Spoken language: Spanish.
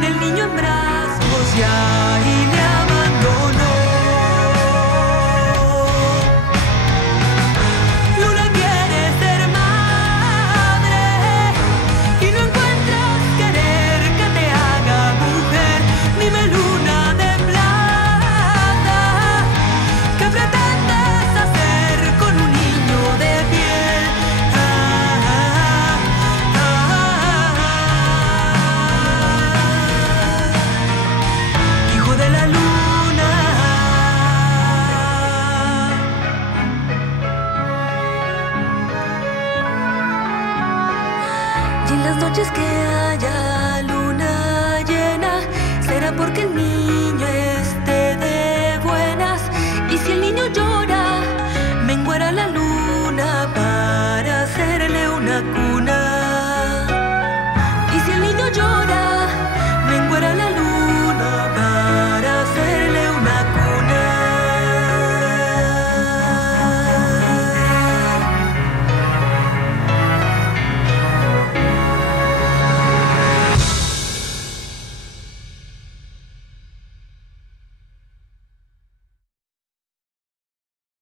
con el niño en brazos y ahí le abandonó. Luna quiere ser madre y no encuentras querer que te haga mujer. Dime, luna de plata, ¿qué pretendes hacer con un niño de piel? Hijo de la luna. Y en las noches que haya luna llena, será porque el niño esté de buenas. Y si el niño llora, menguará la luna.